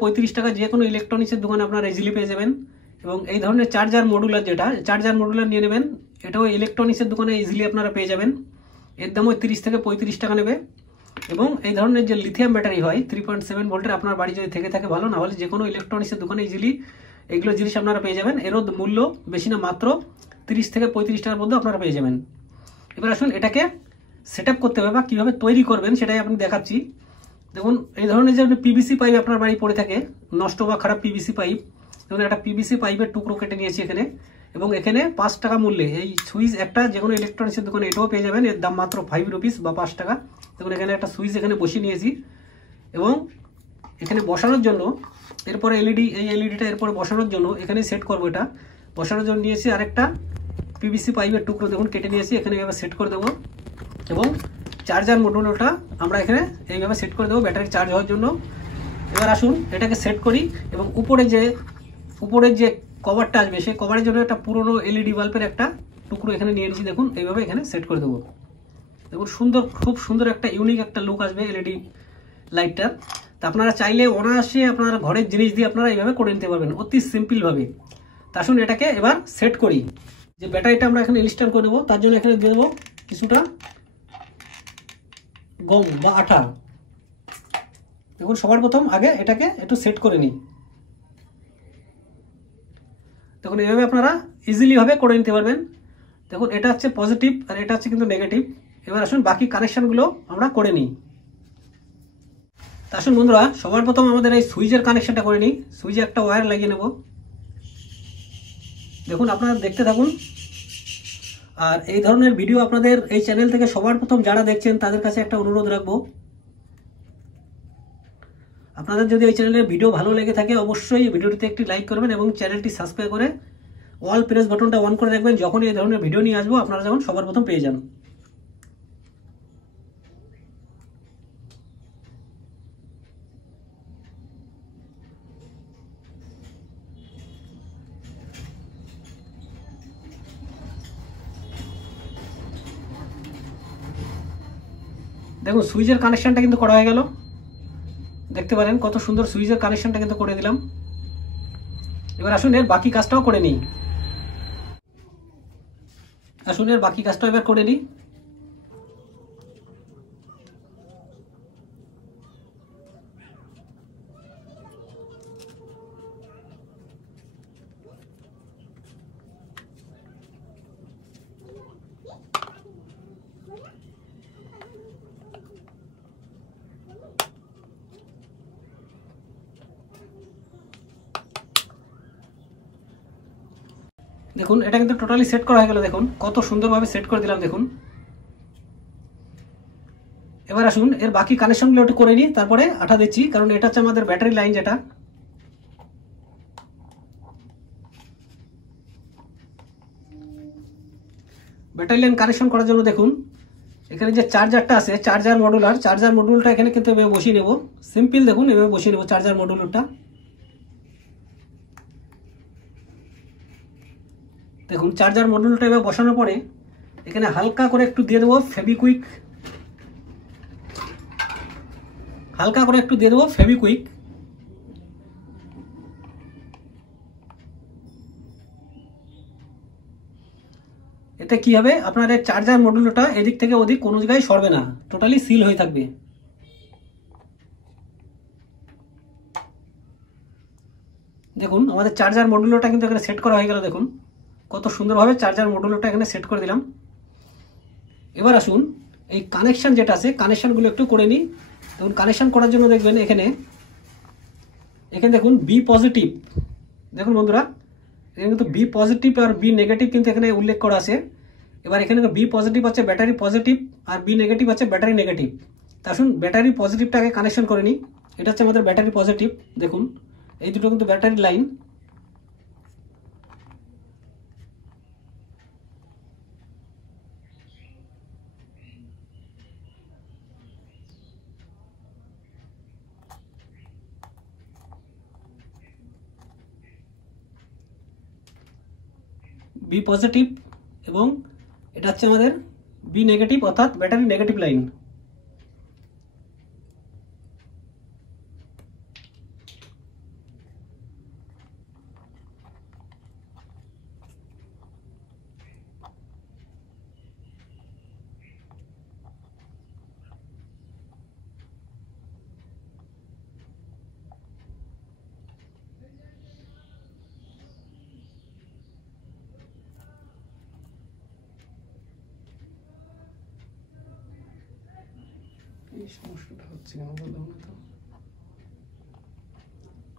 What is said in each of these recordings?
35 টাকা যে কোনো ইলেকট্রনিক্সের দোকানে আপনারা ইজিলি পেয়ে যাবেন। এবং এই ধরনের চার্জার মডুলার, যেটা চার্জার মডুলার নিয়ে নেবেন, এটাও ইলেকট্রনিক্সের দোকানে ইজিলি আপনারা পেয়ে যাবেন। এর দামও 30 থেকে 35 টাকা নেবে। এবং এই ধরনের যে লিথিয়াম ব্যাটারি হয় 3.7 ভোল্টের, আপনার বাড়ি যদি থেকে থাকে ভালো, না হলে যে কোনো ইলেকট্রনিক্সের দোকানে ইজিলি এগুলো জিনিস আপনারা পেয়ে যাবেন। এরও মূল্য বেশি না, মাত্র 30 থেকে 35 টাকার মধ্যে আপনারা পেয়ে যাবেন। এবার আসুন এটাকে সেট আপ করতে হবে বা কীভাবে তৈরি করবেন সেটাই আপনি দেখাচ্ছি। দেখুন, এই ধরনের যে পিভিসি পাইপ আপনার বাড়ি পড়ে থাকে, নষ্ট বা খারাপ পিভিসি পাইপ, দেখুন একটা পিভিসি পাইপের টুকরো কেটে নিয়েছি এখানে। এবং এখানে 5 টাকা মূল্যে এই সুইচ একটা যে কোনো ইলেকট্রনিক্সের দোকানে এটাও পেয়ে যাবেন। এর দাম মাত্র 5 রুপিস বা 5 টাকা। দেখুন এখানে একটা সুইচ এখানে বসিয়ে নিয়েছি। এবং এখানে বসানোর জন্য এরপরে এলইডি, এই এলইডিটা এরপরে বসানোর জন্য এখানে সেট করবো। এটা বসানোর জন্য নিয়েছি আরেকটা পিভিসি পাইপের টুকরো, দেখুন কেটে নিয়েছি, এখানে এভাবে সেট করে দেবো। এবং চার্জার মডুলটা আমরা এখানে এইভাবে সেট করে দেবো ব্যাটারি চার্জ হওয়ার জন্য। এবার আসুন এটাকে সেট করি। এবং উপরের যে কভারটা আসবে, সেই কভারের জন্য একটা পুরনো এলইডি বাল্বের একটা টুকরো এখানে নিয়ে নিয়েছি। দেখুন এইভাবে এখানে সেট করে দেবো। দেখুন খুব সুন্দর একটা ইউনিক একটা লুক আসবে এলইডি লাইটটার। তা আপনারা চাইলে অনায়াসে আপনারা ঘরের জিনিস দিয়ে আপনারা এইভাবে করে নিতে পারবেন অতি সিম্পলভাবে। তা আসুন এটাকে এবার সেট করি। যে ব্যাটারিটা আমরা এখানে ইনস্টল করে দেবো, তার জন্য এখানে দিয়ে দেবো কিছুটা গম বা আঠা। দেখুন সবার প্রথম আগে এটাকে একটু সেট করে নিই। দেখুন এইভাবে আপনারা ইজিলি ভাবে করে নিতে পারবেন। দেখুন এটা হচ্ছে পজিটিভ আর এটা হচ্ছে কিন্তু নেগেটিভ। এবার আসুন বাকি কানেকশনগুলো আমরা করে নিই। তা আসুন বন্ধুরা, সবার প্রথম আমাদের এই সুইচের কানেকশনটা করে নিই। সুইচে একটা ওয়্যার লাগিয়ে নেব। দেখুন আপনারা দেখতে থাকুন। আর এই ধরনের ভিডিও আপনাদের এই চ্যানেল থেকে সবার প্রথম যারা দেখছেন তাদের কাছে একটা অনুরোধ রাখবো, আপনাদের যদি এই চ্যানেলের ভিডিও ভালো লেগে থাকে অবশ্যই ভিডিওটিতে একটি লাইক করবেন এবং চ্যানেলটি সাবস্ক্রাইব করে অল প্রেস বাটনটা অন করে রাখবেন। যখন এই ধরনের ভিডিও নিয়ে আসবো আপনারা যেমন সবার প্রথম পেয়ে যান। দেখুন সুইচের কানেকশনটা কিন্তু করা হয়ে গেল। দেখতে পারেন কত সুন্দর সুইচের কানেকশনটা কিন্তু করে দিলাম। এবার আসুন এর বাকি কাজটাও করে নিই। আসুন এর বাকি কাজটাও এবার করে নিই। দেখুন এটা কিন্তু টোটালি সেট করা হয়ে গেল। দেখুন কত সুন্দরভাবে সেট করে দিলাম। দেখুন এবার আসুন এর বাকি কানেকশনগুলো একটু করে নিই, তারপরে আঠা দিচ্ছি, কারণ এটা হচ্ছে আমাদের ব্যাটারি লাইন। যেটা ব্যাটারি লাইন কানেকশন করার জন্য দেখুন এখানে যে চার্জারটা আছে, চার্জার মডুলটা এখানে কিন্তু এভাবে বসিয়ে নেব। সিম্পল, দেখুন এভাবে বসিয়ে নেব চার্জার মডুলটা। দেখুন চার্জার মডুলটা এভাবে বসানোর পরে এখানে হালকা করে একটু দিয়ে দেবো ফেভিকুইক। এতে কি হবে, আপনার এই চার্জার মডুলটা এদিক থেকে ওদিক কোনো জায়গায় সরবে না, টোটালি সিল হয়ে থাকবে। দেখুন আমাদের চার্জার মডুলটা কিন্তু এখানে সেট করা হয়ে গেল। দেখুন কত সুন্দরভাবে চার্জার মডুলটা এখানে সেট করে দিলাম। এবার আসুন এই কানেকশন যেটা আছে, কানেকশনগুলো একটু করে নিই। দেখুন কানেকশন করার জন্য দেখবেন এখানে দেখুন বি পজিটিভ। দেখুন বন্ধুরা এখানে কিন্তু বি পজিটিভ আর বি নেগেটিভ কিন্তু এখানে উল্লেখ করা আছে। এবার এখানে বি পজিটিভ আছে ব্যাটারি পজিটিভ আর বি নেগেটিভ আছে ব্যাটারি নেগেটিভ। তা আসুন ব্যাটারি পজিটিভটাকে কানেকশন করে নিই। এটা হচ্ছে আমাদের ব্যাটারি পজিটিভ। দেখুন এই দুটো কিন্তু ব্যাটারি লাইন। বি পজিটিভ এবং এটা হচ্ছে আমাদের বি নেগেটিভ, অর্থাৎ ব্যাটারি নেগেটিভ লাইন।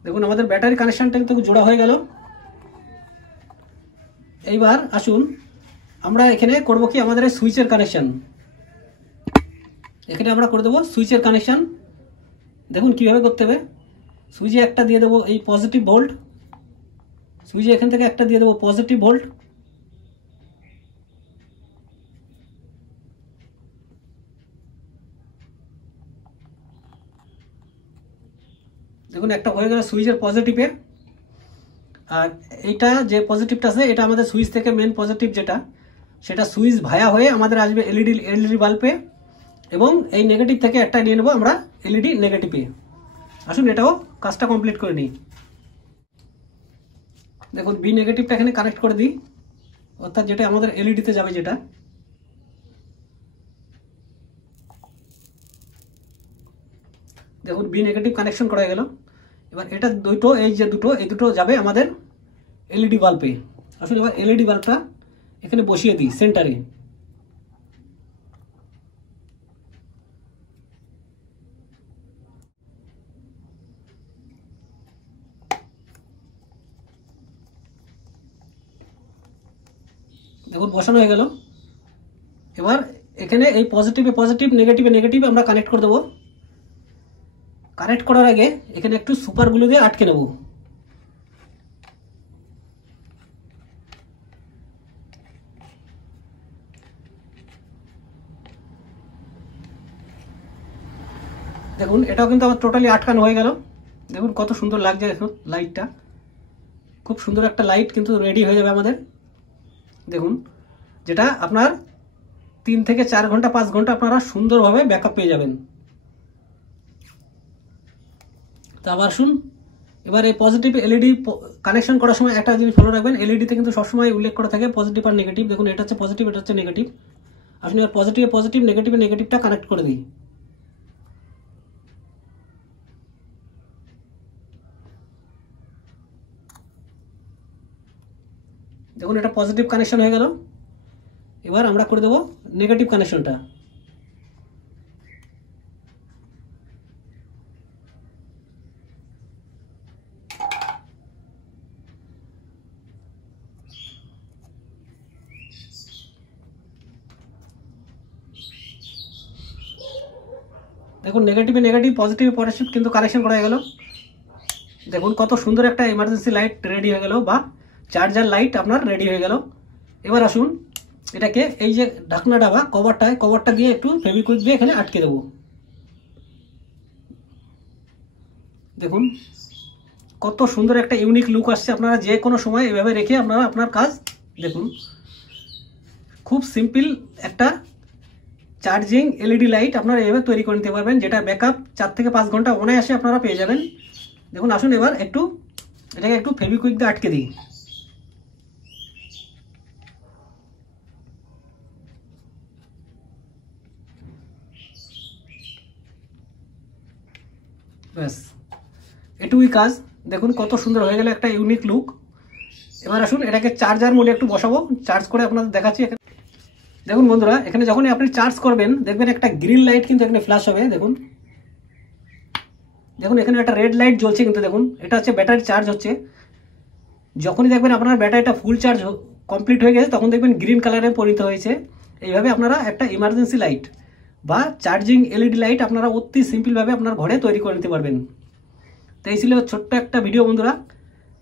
দেখুন আমাদের ব্যাটারি কানেকশনটা কিন্তু জোড়া হয়ে গেল। এইবার আসুন আমরা এখানে করব কি, আমাদের সুইচের কানেকশন এখানে আমরা করে দেবো সুইচের কানেকশন। দেখুন কিভাবে করতে হবে। সুইচে একটা দিয়ে দেবো এই পজিটিভ ভোল্ট, সুইচে এখান থেকে একটা দিয়ে দেবো পজিটিভ ভোল্ট, দেখুন একটা হয়ে গেল সুইচের পজিটিভে। আর এইটা যে পজিটিভটা আছে এটা আমাদের সুইচ থেকে মেন পজিটিভ যেটা, সেটা সুইচ ভায়া হয়ে আমাদের আসবে এলইডি বাল্বে, এবং এই নেগেটিভ থেকে একটা নিয়ে নেবো আমরা এলইডি নেগেটিভে। আসুন এটাও কাজটা কমপ্লিট করে নিই। দেখুন বি নেগেটিভটা এখানে কানেক্ট করে দিই, অর্থাৎ যেটা আমাদের এলইডিতে যাবে যেটা। দেখুন বি নেগেটিভ কানেকশন করা গেল। এবার এটা দুটো এই দুটো যাবে আমাদের এলইডি বাল্বে। আসলে এবার এলইডি বাল্বটা এখানে বসিয়ে দিই সেন্টারে। দেখুন বসানো হয়ে গেল। এবার এখানে এই পজিটিভে পজিটিভ, নেগেটিভে নেগেটিভ আমরা কানেক্ট করে দেবো। কানেক্ট করার আগে এখানে একটু সুপার গ্লু দিয়ে আটকে নেব। দেখুন এটাও কিন্তু আমার টোটালি আটকানো হয়ে গেল। দেখুন কত সুন্দর লাগছে, দেখুন লাইটটা খুব সুন্দর একটা লাইট কিন্তু রেডি হয়ে যাবে আমাদের। দেখুন যেটা আপনার 3 থেকে 4 ঘন্টা 5 ঘন্টা আপনারা সুন্দরভাবে ব্যাকআপ পেয়ে যাবেন। তো আবার শুন, এবার এই পজিটিভ এলইডি কানেকশন করার সময় একটা জিনিস ফলো রাখবেন, এলইডিতে কিন্তু সবসময় উল্লেখ করা থাকে পজিটিভ আর নেগেটিভ। দেখুন এটা হচ্ছে পজিটিভ, এটা হচ্ছে নেগেটিভ। আসুন এবার পজিটিভে পজিটিভ, নেগেটিভে নেগেটিভটা কানেক্ট করে দিই। দেখুন এটা পজিটিভ কানেকশন হয়ে গেল। এবার আমরা করে দেবো নেগেটিভ কানেকশনটা। দেখুন নেগেটিভে নেগেটিভ, পজিটিভে পজিটিভ কিন্তু কানেকশন করা হয়ে গেল। দেখুন কত সুন্দর একটা ইমার্জেন্সি লাইট রেডি হয়ে গেল, বা চার্জার লাইট আপনার রেডি হয়ে গেল। এবার আসুন এটাকে এই যে ঢাকনাটা বা কভারটা দিয়ে একটু ফেভিকুইক দিয়ে এখানে আটকে দেবো। দেখুন কত সুন্দর একটা ইউনিক লুক আসছে। আপনারা যে কোনো সময় এভাবে রেখে আপনারা আপনার কাজ দেখুন, খুব সিম্পল একটা চার্জিং এলইডি লাইট আপনারা এভাবে তৈরি করে নিতে পারবেন, যেটা ব্যাকআপ 4 থেকে 5 ঘন্টা অনায়াসে আপনারা পেয়ে যাবেন। দেখুন আসুন এবার এটাকে একটু ফেভিকুইক দিয়ে আটকে দিই। ব্যাস এটুকুই কাজ। দেখুন কত সুন্দর হয়ে গেল একটা ইউনিক লুক। এবার আসুন এটাকে চার্জার মোডে একটু বসাবো, চার্জ করে আপনাদের দেখাচ্ছি। দেখুন বন্ধুরা, এখানে যখনই আপনি চার্জ করবেন দেখবেন একটা গ্রিন লাইট কিন্তু এখানে ফ্ল্যাশ হবে। দেখুন এখানে একটা রেড লাইট জ্বলছে কিন্তু। দেখুন এটা হচ্ছে ব্যাটারি চার্জ হচ্ছে। যখনই দেখবেন আপনার ব্যাটারিটা ফুল চার্জ কমপ্লিট হয়ে গেছে তখন দেখবেন গ্রিন কালারে পরিণত হয়েছে। এইভাবে আপনারা একটা ইমার্জেন্সি লাইট বা চার্জিং এলইডি লাইট আপনারা অতি সিম্পলভাবে আপনার ঘরে তৈরি করে নিতে পারবেন। তো এই ছিল ছোট্ট একটা ভিডিও বন্ধুরা,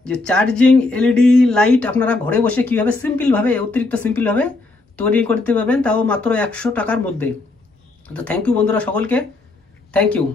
যে চার্জিং এলইডি লাইট আপনারা ঘরে বসে কীভাবে সিম্পলভাবে, অতিরিক্ত সিম্পলভাবে তৈরি করতে পারবেন, তাও মাত্র 100 টাকার মধ্যে। তো থ্যাংক ইউ বন্ধুরা সকলকে, থ্যাংক ইউ।